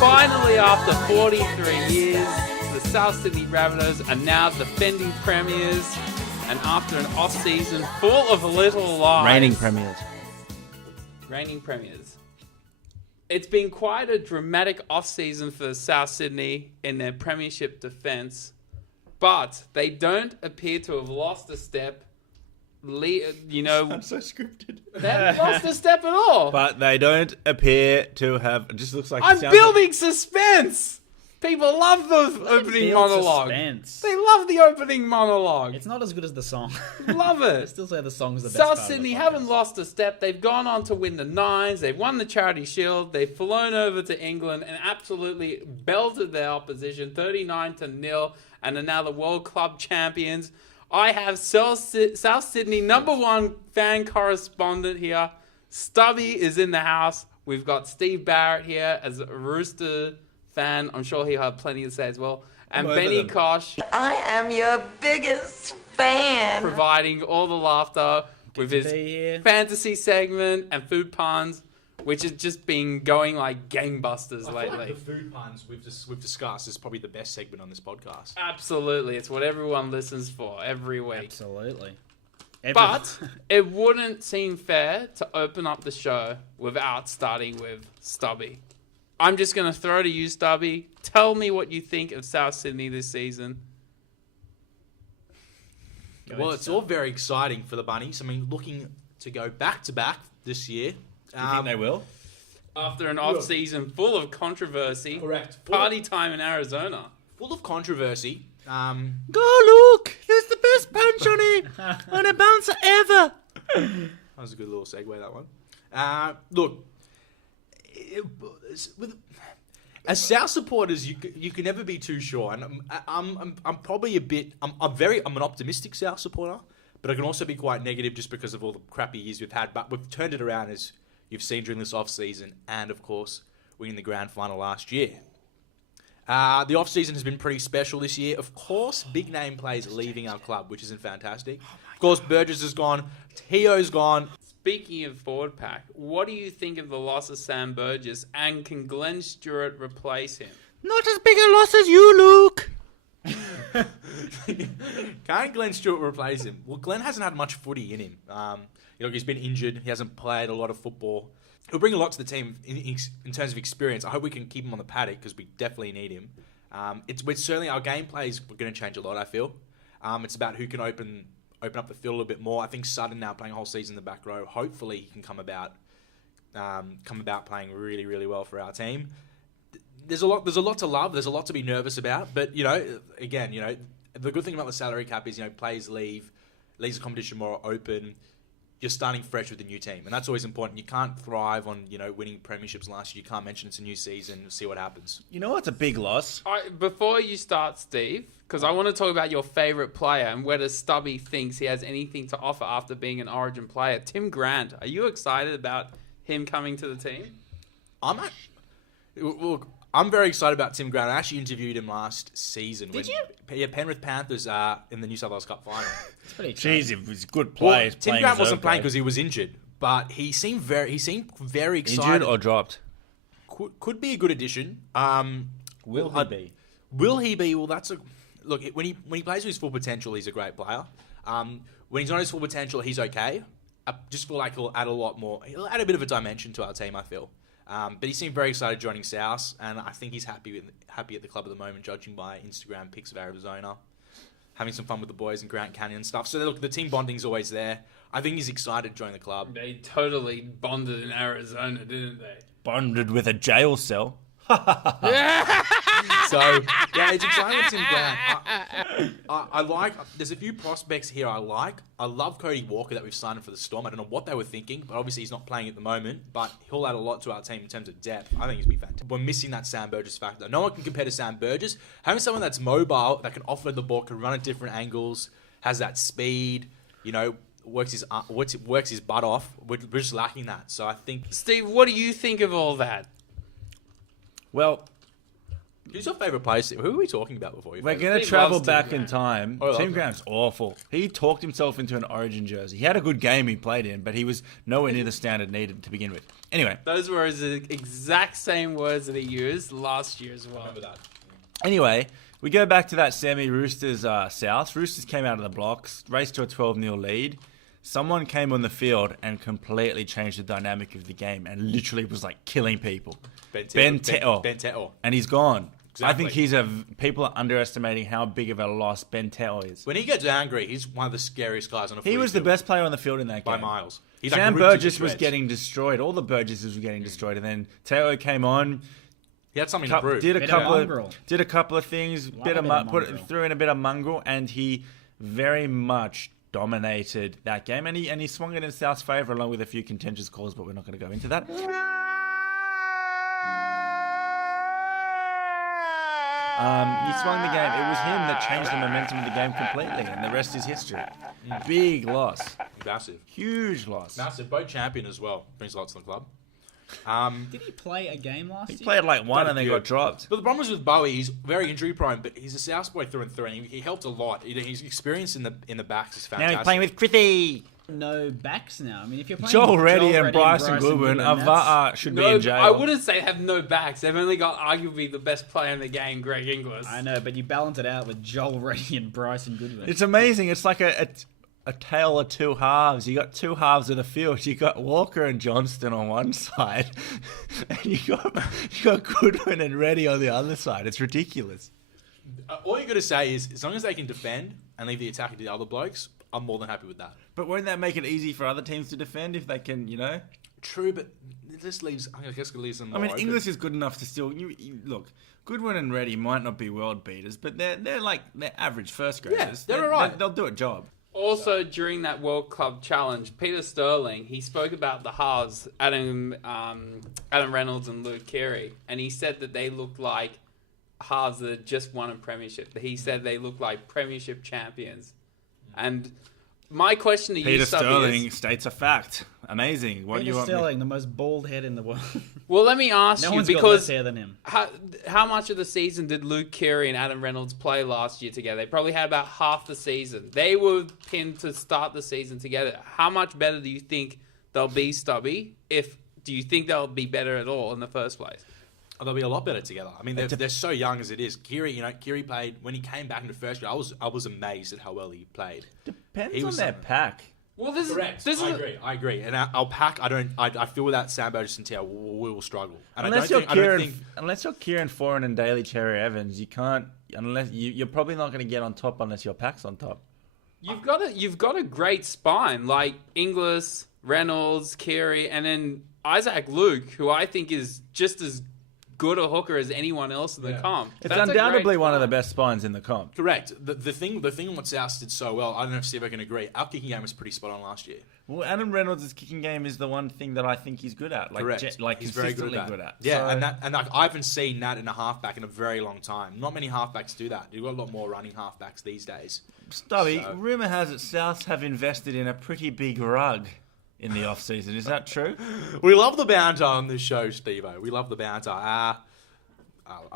Finally, after 43 years, the South Sydney Rabbitohs are now defending premiers, and after an off-season full of little lies... Reigning premiers. It's been quite a dramatic off-season for South Sydney in their premiership defence, but they don't appear to have lost a step. I'm so scripted. They haven't lost a step at all. But they don't appear to have... It just looks like... I'm building suspense! People love the opening monologue. Suspense. They love the opening monologue. It's not as good as the song. Love I it. still say the song's the best South part of Sydney the haven't podcast. lost a step. They've gone on to win the Nines. They've won the Charity Shield. They've flown over to England and absolutely belted their opposition 39-0 and are now the World Club champions. I have South Sydney #1 fan correspondent here. Stubbie is in the house. We've got Steve Barrett here as a Rooster fan. I'm sure he'll have plenty to say as well. And Benny Kosh, I am your biggest fan. providing all the laughter with his fantasy segment and food puns, which has just been going like gangbusters lately. Like the food puns we've discussed is probably the best segment on this podcast. Absolutely. It's what everyone listens for every week. Absolutely. But it wouldn't seem fair to open up the show without starting with Stubbie. I'm just going to throw to you, Stubbie. Tell me what you think of South Sydney this season. Well, it's all very exciting for the Bunnies. I mean, looking to go back-to-back this year. Do you think they will? After an off-season full of controversy. Correct. Party time in Arizona. Full of controversy. Go, Luke! There's the best punch on it! On a bouncer ever! That was a good little segue, that one. Look, as South supporters, you can never be too sure, and I'm probably I'm an optimistic South supporter, but I can also be quite negative just because of all the crappy years we've had. But we've turned it around, as you've seen during this off season, and of course winning the grand final last year. The off season has been pretty special this year. Of course, big name players leaving our club, which isn't fantastic. Of course, Burgess is gone, Te'o's gone. Speaking of forward pack, what do you think of the loss of Sam Burgess, and can Glenn Stewart replace him? Not as big a loss as you, Luke! Can't Glenn Stewart replace him? Well, Glenn hasn't had much footy in him. He's been injured. He hasn't played a lot of football. He'll bring a lot to the team in terms of experience. I hope we can keep him on the paddock because we definitely need him. It's certainly our gameplay is going to change a lot, I feel. It's about who can open up the field a little bit more. I think Sutton now playing a whole season in the back row. Hopefully he can come about playing really, really well for our team. There's a lot to love. There's a lot to be nervous about. But, again, the good thing about the salary cap is, players leaves the competition more open. You're starting fresh with a new team. And that's always important. You can't thrive on, winning premierships last year. You can't mention it's a new season. See what happens. You know what's a big loss? Before you start, Steve, because I want to talk about your favourite player and whether Stubbie thinks he has anything to offer after being an Origin player. Tim Grant, are you excited about him coming to the team? I'm very excited about Tim Grant. I actually interviewed him last season. Did you? Yeah, Penrith Panthers in the New South Wales Cup final. It's pretty Jeez, it was good players. Tim Grant wasn't playing because he was injured, but he seemed very excited. Injured or dropped? Could be a good addition. Will he be? Will he be? Well, that's a look. When he plays to his full potential, he's a great player. When he's not his full potential, he's okay. I just feel like he'll add a lot more. He'll add a bit of a dimension to our team, I feel. But he seemed very excited joining South, and I think he's happy at the club at the moment, judging by Instagram pics of Arizona. Having some fun with the boys in Grant Canyon and stuff. So look, the team bonding's always there. I think he's excited to join the club. They totally bonded in Arizona, didn't they? Bonded with a jail cell. So, yeah, it's exciting with Tim Grant. I like... There's a few prospects here I like. I love Cody Walker that we've signed for the Storm. I don't know what they were thinking, but obviously he's not playing at the moment. But he'll add a lot to our team in terms of depth. I think he's going to be fantastic. We're missing that Sam Burgess factor. No one can compare to Sam Burgess. Having someone that's mobile, that can offload the ball, can run at different angles, has that speed, works his butt off. We're just lacking that. So I think... Steve, what do you think of all that? Well, Who's your favourite player? Who are we talking about before? We're going to Steve travel loves Tim back in Grant. time. Oh, I Tim love Grant's awful. He talked himself into an Origin jersey. He had a good game he played in, but he was nowhere near the standard needed to begin with. Anyway, Those were his exact same words that he used last year as well. Remember that. we go back to that semi Roosters South. Roosters came out of the blocks, raced to a 12-0 lead. Someone came on the field and completely changed the dynamic of the game and literally was like killing people. Ben Te'o. Ben Te'o. And he's gone. Exactly. I think people are underestimating how big of a loss Ben Te'o is. When he gets angry, he's one of the scariest guys on the field. He was the best player on the field in that by game. miles. He's Sam ripped into Burgess was shreds. getting destroyed. All the Burgesses were getting destroyed. And then Te'o came on, He had something to prove. did a Bit of couple mongrel. of things, Love a bit of mongrel. threw in a bit of mongrel, and he very much dominated that game. And he swung it in South's favour along with a few contentious calls, but we're not going to go into that. He swung the game. It was him that changed the momentum of the game completely, and the rest is history. Big loss. Massive. Huge loss. Massive. Both champion as well. Brings lots to the club. Did he play a game last He year? played like one and then got dropped. But the problem is with Bowie, he's very injury prone, but he's a South boy through and through, and he helped a lot. His experience in the backs is Now fantastic. he's playing with Chrissy. No backs now. I mean, if you're playing Joel with Reddy and Bryson Goodwin, that's- Ava'a should be in jail. I wouldn't say have no backs. They've only got arguably the best player in the game, Greg Inglis. I know, but you balance it out with Joel Reddy and Bryson Goodwin. It's amazing. It's like a tale of two halves. You got two halves of the field. You got Walker and Johnston on one side, and you got Goodwin and Reddy on the other side. It's ridiculous. All you got to say is, as long as they can defend and leave the attack to the other blokes, I'm more than happy with that. But won't that make it easy for other teams to defend if they can, True, but it just leaves. I guess it leaves them. I More mean, open. English is good enough to still. Look, Goodwin and Reddy might not be world beaters, but they're average first graders. they're all right. They'll do a job. Also, during that World Club Challenge, Peter Sterling, he spoke about the halves, Adam Reynolds and Luke Keary, and he said that they looked like halves that had just won a premiership. He said they looked like premiership champions. And my question to you, Peter Stubby, Sterling is... states a fact. Amazing. What do you Peter want? Sterling, the most bald head in the world. Well, let me ask No you, one's got less because hair than him. how much of the season did Luke Keary and Adam Reynolds play last year together? They probably had about half the season. They were pinned to start the season together. How much better do you think they'll be, Stubby? Do you think they'll be better at all in the first place? Oh, they'll be a lot better together. I mean, they're so young as it is. Keary played when he came back in the first year. I was amazed at how well he played. Depends He on was their something. pack. Well, this Correct. is I agree. And our pack, I feel without Sam Burgess and Te'o, we will struggle. And Unless I you're don't think Kieran Foran and Daly Cherry Evans, you can't. Unless you're probably not going to get on top unless your pack's on top. you've got a great spine like Inglis, Reynolds, Keary, and then Isaac Luke, who I think is just as good a hooker as anyone else in the comp. It's That's a undoubtedly great one of the spine. best spines in the comp. correct. The thing what South did so well, I don't know if Steve can agree. Our kicking game was pretty spot on last year. Well, Adam Reynolds' kicking game is the one thing that I think he's good at. Correct. He's very consistently good good at. at. Yeah, So- and I haven't seen that in a halfback in a very long time. Not many halfbacks do that. You've got a lot more running halfbacks these days. Stubby, So- rumour has it Souths have invested in a pretty big rug in the off-season. Is that true? We love the banter on this show, Steve-O. We love the banter.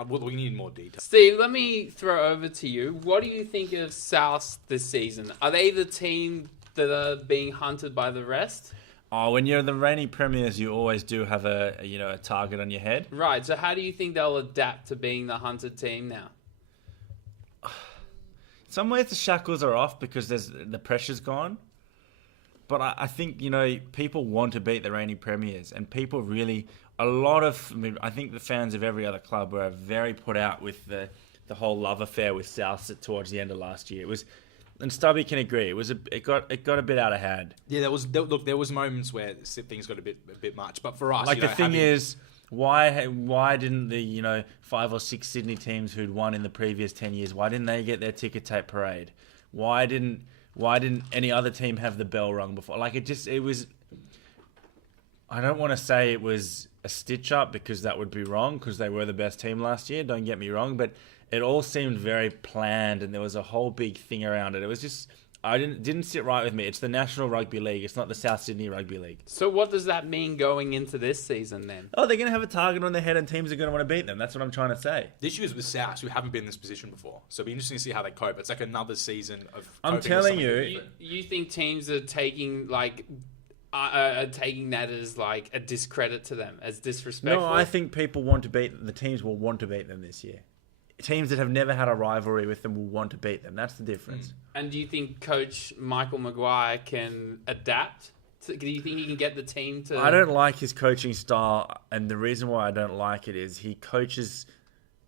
We need more detail. Steve, let me throw over to you. What do you think of South this season? Are they the team that are being hunted by the rest? Oh, when you're the reigning premiers, you always do have a target on your head. Right, so how do you think they'll adapt to being the hunted team now? Some ways the shackles are off because the pressure's gone. But I think, people want to beat the reigning premiers, and people really, I think the fans of every other club were very put out with the whole love affair with South towards the end of last year. It was, and Stubby can agree, it got a bit out of hand. Yeah, there was moments where things got a bit much, but for us, Like the thing is, why didn't the 5 or 6 Sydney teams who'd won in the previous 10 years, why didn't they get their ticker tape parade? Why didn't any other team have the bell rung before? Like it was. I don't want to say it was a stitch up because that would be wrong because they were the best team last year. Don't get me wrong, but it all seemed very planned and there was a whole big thing around it. It was just didn't sit right with me. It's the National Rugby League. It's not the South Sydney Rugby League. So what does that mean going into this season then? Oh, they're going to have a target on their head and teams are going to want to beat them. That's what I'm trying to say. The issue is with South, who haven't been in this position before. So it'll be interesting to see how they cope. It's like another season of I'm coping telling with something you- different. You think teams are taking taking that as like a discredit to them, as disrespectful? No, I think people want to beat the teams will want to beat them this year. Teams that have never had a rivalry with them will want to beat them. That's the difference. And do you think Coach Michael Maguire can adapt? Do you think he can get the team to... I don't like his coaching style, and the reason why I don't like it is he coaches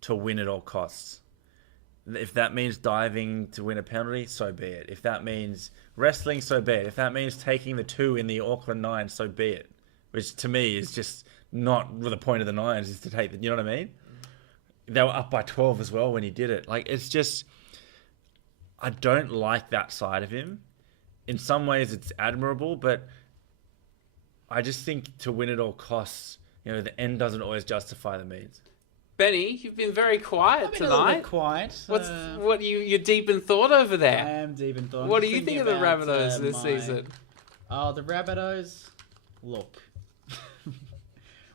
to win at all costs. If that means diving to win a penalty, so be it. If that means wrestling, so be it. If that means taking the 2 in the Auckland Nines, so be it. Which to me is just not the point of the Nines, is to take the... You know what I mean? They were up by 12 as well when he did it. Like, it's just... I don't like that side of him. In some ways, it's admirable, but I just think to win at all costs, the end doesn't always justify the means. Benny, you've been very quiet I've been a little tonight. bit quiet. What you're deep in thought over I there? am deep in thought. What do I'm you thinking think of the about, Rabbitohs this my- season? Oh, the Rabbitohs. Look,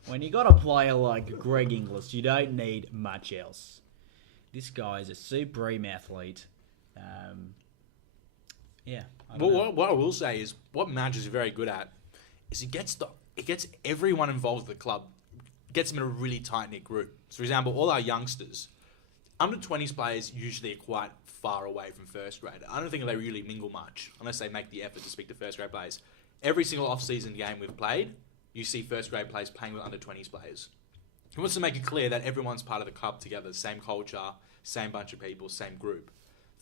when you got a player like Greg Inglis, you don't need much else. This guy is a supreme athlete. Yeah. I don't know. What I will say is what Madge is very good at is he gets everyone involved with the club, gets them in a really tight-knit group. So, for example, all our youngsters, under 20s players usually are quite far away from first grade. I don't think they really mingle much unless they make the effort to speak to first grade players. Every single off-season game we've played, you see first grade players playing with under 20s players. He wants to make it clear that everyone's part of the club together, same culture, same bunch of people, same group.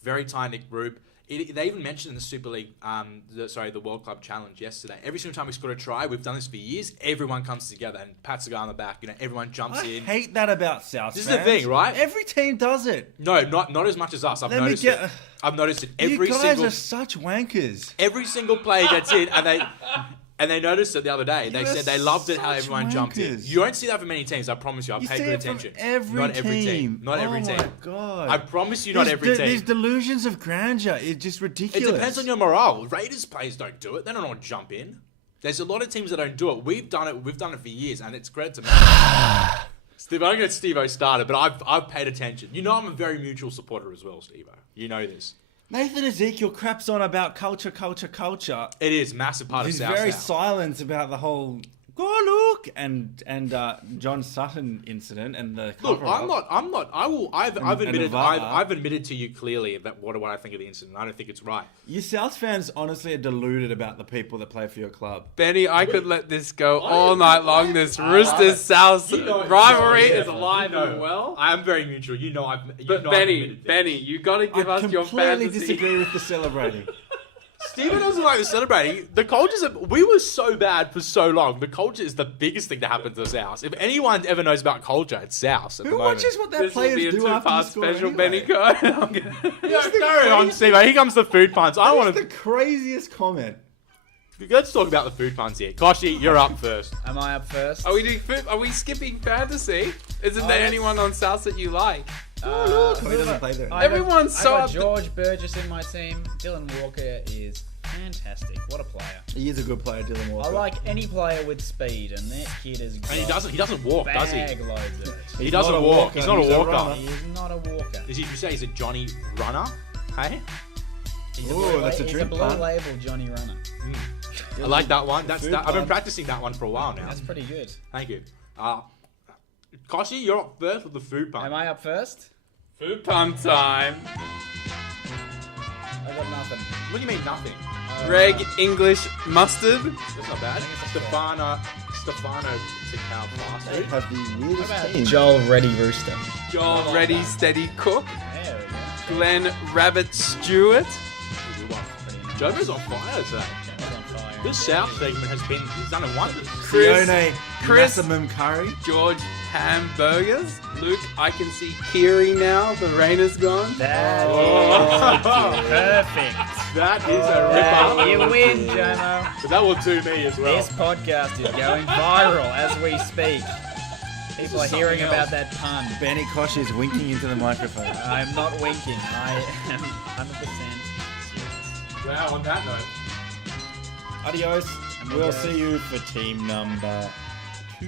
Very tight-knit group. They even mentioned in the Super League, the World Club Challenge yesterday. Every single time we scored a try, we've done this for years, everyone comes together and pats the guy on the back. Everyone jumps I in. hate that about South This fans. is the thing, right? Every team does it. No, not as much as us. I've noticed it. I've noticed it. You guys are such wankers. Every single player gets in, and they noticed it the other day. They You said are they loved it how such everyone jumped in. wankers. You don't see that for many teams. I promise you. I've paid good attention. Not every team. Not every team. Oh my god! I promise you, not every team. These delusions of grandeur is just It ridiculous. depends on your morale. Raiders players don't do it. They don't want to jump in. There's a lot of teams that don't do it. We've done it. We've done it for years, and it's credit to me. Steve, I'm going to get Stevo started, but I've paid attention. I'm a very mutual supporter as well, Stevo. You know this. Nathan Ezekiel craps on about culture. It is a massive part He's of South very South. silent about the whole "go look" and John Sutton incident and the Look, cover-up. I'm not. I've And admitted. VAR. I've admitted to you clearly that what I think of the incident. I don't think it's right. You South fans honestly are deluded about the people that play for your club. Benny, I could let this go all night long. This Roosters South rivalry is alive and well. I am very mutual. But Benny, you got to give us your completely fantasy. disagree with the celebrating. Steven doesn't like the celebrating. The culture's we were so bad for so long. The culture is the biggest thing that happened to South. If anyone ever knows about culture, it's South at the Who moment. watches what their This will be players a do after you two-part score special, anyway? Benny. Carry on, Steve. Here comes the food puns. I want That's the to. craziest comment. Let's talk about the food puns here. Koshi, you're up first. Am I up first? Are we skipping fantasy? Isn't there yes. anyone on South that you like? Oh, he doesn't play there. Everyone's so I got up to- George Burgess in my team. Dylan Walker is fantastic. What a player. He is a good player, Dylan Walker. I like any player with speed, and that kid is. And he doesn't walk, does he? Bag loads of it. He doesn't not a walk. walker, He's not he's a a walker. runner. He is not a walker. You say he's a Johnny Runner? Hey? He's Ooh, that's a he's drink blue pun. label Johnny Runner. I like that one. Food I've been pun. practicing that one for a while now. That's pretty good. Thank you. Koshi, you're up first with the food pun. Am I up first? Food pun time. I got nothing. What do you mean nothing? Greg English mustard. That's not bad. Stefano Tikal fast They food. have the weirdest What team. about Joel Reddy Rooster? Joel Ready Steady Cook. There we go. Glenn Rabbit Stewart. Jomo's on fire today. Joel's on fire. This South segment he's done it wonders. Fiona Chris- Massimum Curry. George Hamburgers. Luke, I can see Kiri now. The rain is gone. That Oh. is perfect. That is a ripper. You win, Jomo. But that will do me as well. This podcast is going viral as we speak. People are hearing something about that pun. Benny Kosh is winking into the microphone. I'm not winking. I am 100% serious. Wow, on that note. Adios. We'll see you for team number 2.